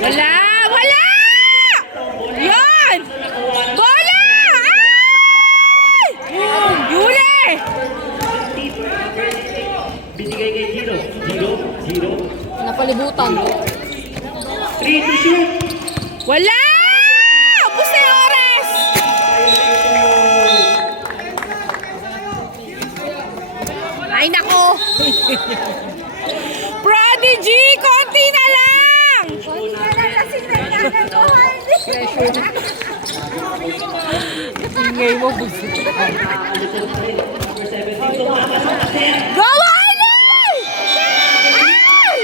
Wala! Wala! Yan! Bola! Ay! Yuli! Binigay kay Gino. Gino. Napalibutan. 3 to shoot. Wala! Ubus na yung oras! Ay, nako! Prodigy! Konti na lang! Ingay mo, busit. Go, Harley! Ay!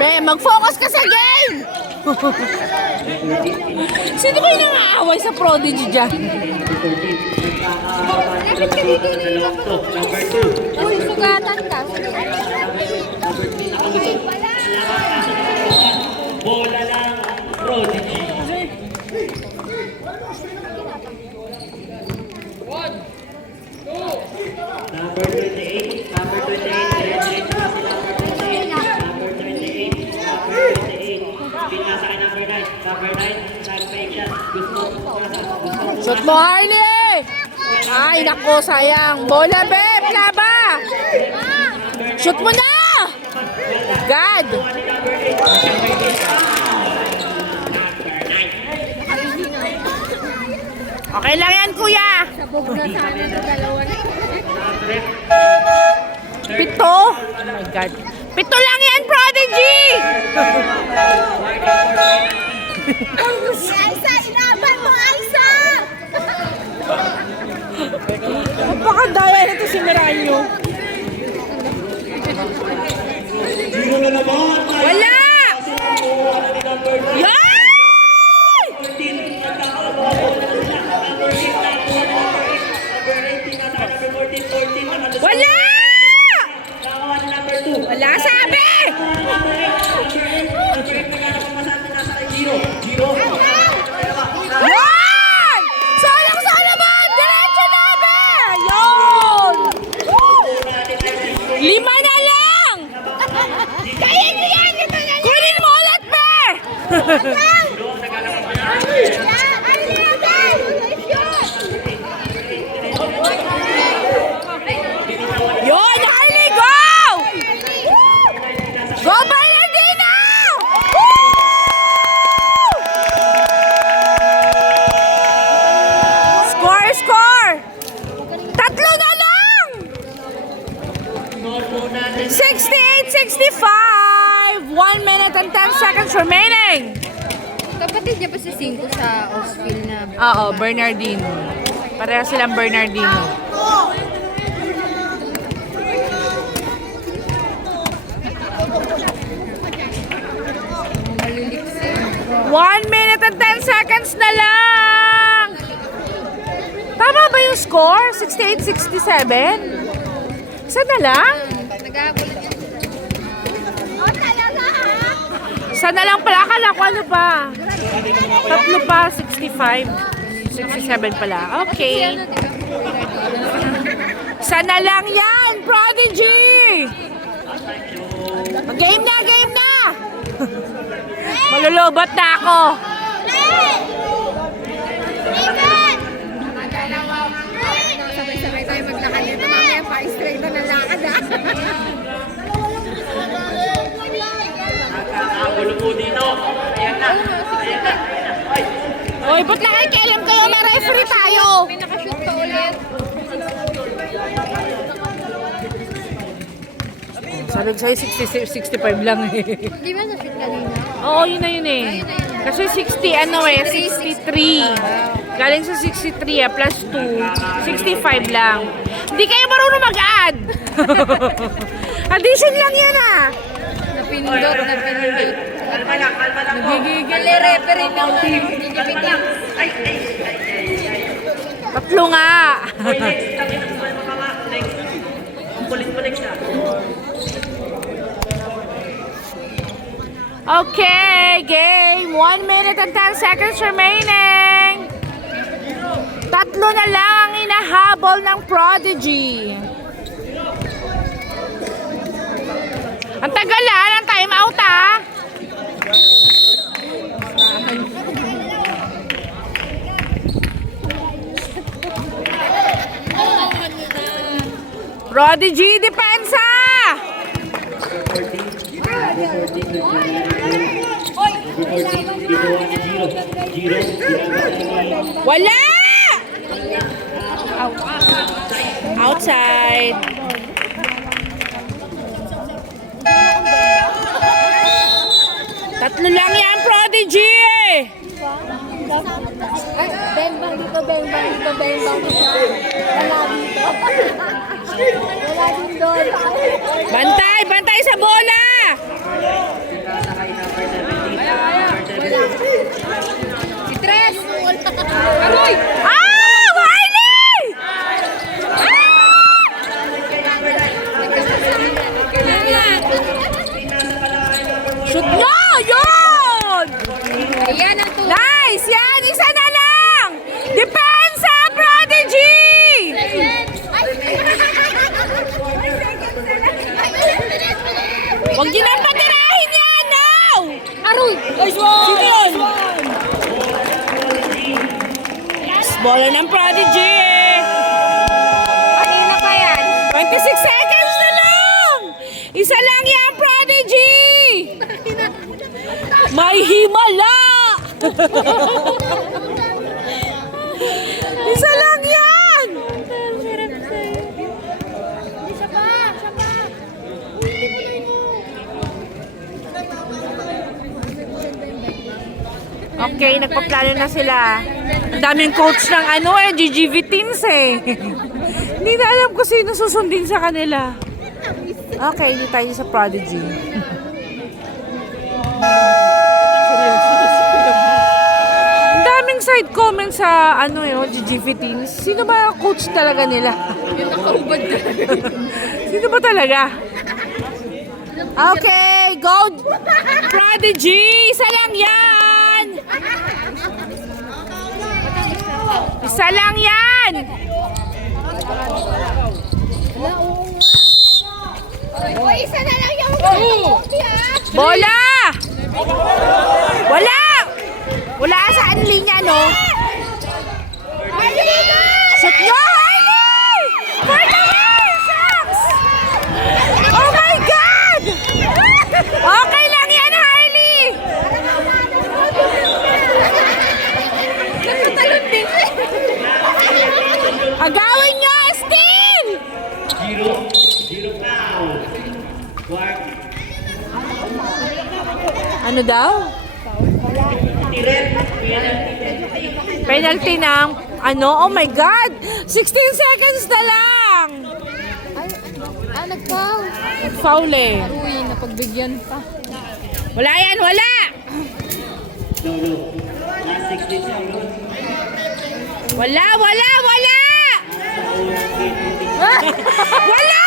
Be, mag-focus ka sa game! Sino ba yung nangaaway sa prodigy dyan? Number 2. Uy, sugatan ka. Bola lang prodigy. Number 28. Number 28. Dire-diretso na si number 28. Number 28. Number 28. Pinasa kay number 9. Number 9. Nag-fake shot. Gusto. Shoot mo, Harley! Ay, nako, sayang. Bola, be! Plaba! Shoot mo na! God! Okay lang yan, kuya. Sabog na sana ng dalawa na. Pito? Oh my God. Pito lang yan, Prodigy! Si Aiza, inaban mo, Aiza! Napakadaya nito si Miranyo. Wala! Yay! Wala! Wala sabi! Yan! Sayang-sayang naman! Diretso namin! Yun! Lima na lang! Kaya ko yan! Ito na yan! Kunin mo ulit, be! Yun, Harley, go! Go, Bernardino! Woo! Score, score! Tatlo na lang! 68-65! 1 minute and 10 seconds remaining! Kapatid niya pa si Cinco sa Osville na. Oo, Bernardino. Pareha silang Bernardino. Maliliksi. 1 minute and 10 seconds na lang! Tama ba yung score? 68-67? Isa na lang? Nag-aakulit yun. Oh, talaga ha? Isa na lang pala. Akala ko ano pa? Tatlo pa, 65. 67 pala. Okay. Isa na lang yan, Prodigy! Game na, game na! Malulobot na ako. Sabay-sabay tayo maglakad dito. Mamaya pa straight na lakad ha. Oy, ba't nakikialam kayo na referee tayo? May nakashoot pa ulit. Sabi ko sa'yo, 65 lang eh. Di ba na-shoot kanina? Oo, yun na yun eh. Kasi 60, ano eh, 63. Galing sa 63 plus 2, 65 lang. Hindi kayo marunong mag-add. Addition lang yan ah. Napindot. Nagigigil eh, referee naman. Nagigigil. Tatlo nga. Okay, game. 1 minute and 10 seconds remaining. Tatlo na lang ang inahabol ng Prodigy. Ang tagal ng time out ah. Prodigy, depensa! Wala! Outside. Tatlo lang yan, Prodigy eh! Ay, bang dito, bang dito. Wala dito. Wala din doon. Bantay! Bantay sa bola! Si Tres! Aroy! Ah! Wiley! Shoot nyo! Yun! Ayan ang tuwa. Nice! Yan! Isa na lang! Depensa, Prodigy! Huwag nyo nang patirahin yan! No! Aroy! Sino yun? Bola ng Prodigy eh! Kanina pa yan. 26 seconds na lang! May himala! Isa lang yan! Isa pa! Okay, nagpaplano na sila. Ang daming coach ng GGV teams eh. Hindi na alam kung sino susundin sa kanila. Okay, hindi tayo sa Prodigy. Ang daming side comments sa GGV teams. Sino ba ang coach talaga nila? Yung nakaubad na. Sino ba talaga? Okay, go! Prodigy! Isa lang yan! Isa lang yan! O, isa na lang yung kopi ah! Bola! Wala! Wala saan linya, no? Shoot nyo, Harley! For the win! Shucks! Oh my God! Okay lang yan, Harley! Nagtatalon din. Agawin nyo, Steel! Zero foul. Guard. Ano daw? Penalty ng oh my God! 16 seconds na lang! Nag-foul. Foul eh. Uy, napagbigyan pa. Wala yan, wala! Lolo. Last 16 seconds. Wala, wala, wala! Wala!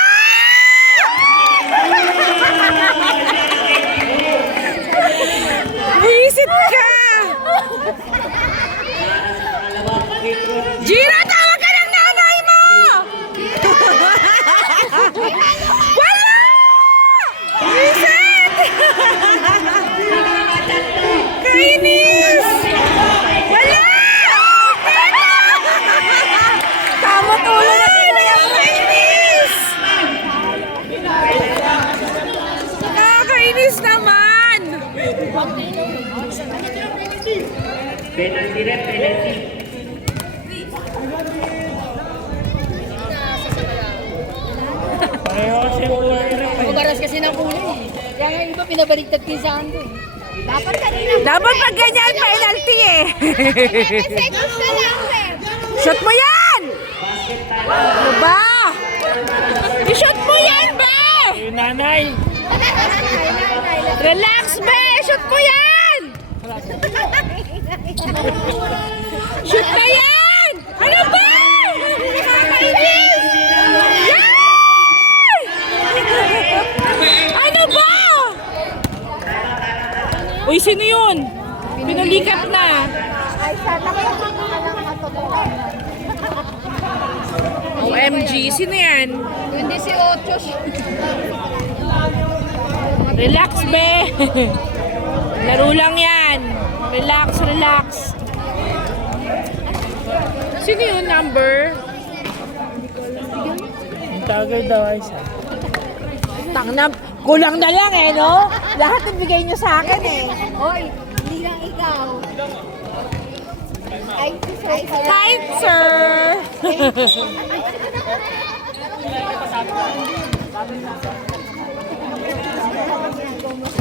Visit ka! Gina, tawag ka ng nanay mo! Wala! Visit! Kainis! Wala! Tamot ulo na sila yung kainis! Nakakainis naman! Penalty rin, penalty. Pareho kasi yung kulay rin. Mabaras kasi ng kulay. Kaya nga iba pinabaliktad kinsahan ko. Dapat kanina. Dapat pag ganyan, penalty eh. 10 seconds na lang, sir. Shoot mo yan! Ano ba? I-shoot mo yan, be! Yung nanay. Relax, be! Shoot mo yan! Shoot na yan! Ano ba? Nakakainis! Yay! Ano ba? Uy, sino yun? Pinulikat na. Ay, sa nakakita na lang katotohanan. OMG, sino yan? Hindi si Ochos. Relax, be! Laro lang yan. Relax, relax. Sino yung number? Yung tagal daw ay isa. Tangna, kulang na lang eh, no? Lahat ibigay niyo sa akin eh. Hoy, hindi lang ikaw. Kahit, sir!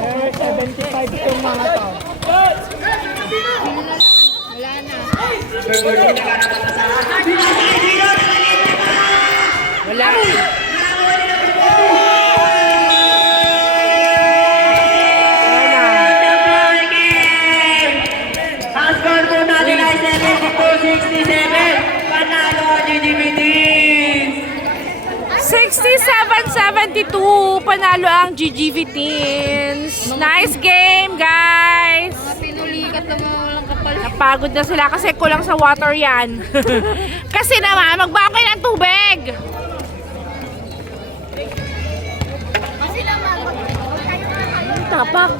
Eh, 75 itong mga to. Wala na. Wala. Ang score po natin ay 72-67. Panalo ang GGV Teams. 67-72, panalo ang GGV Teens. Nice game, guys! Mga pinulikat na mga walang kapal. Napagod na sila kasi kulang sa water yan. Kasi naman, magbago kayo ng tubig! Kasi naman, Tapak.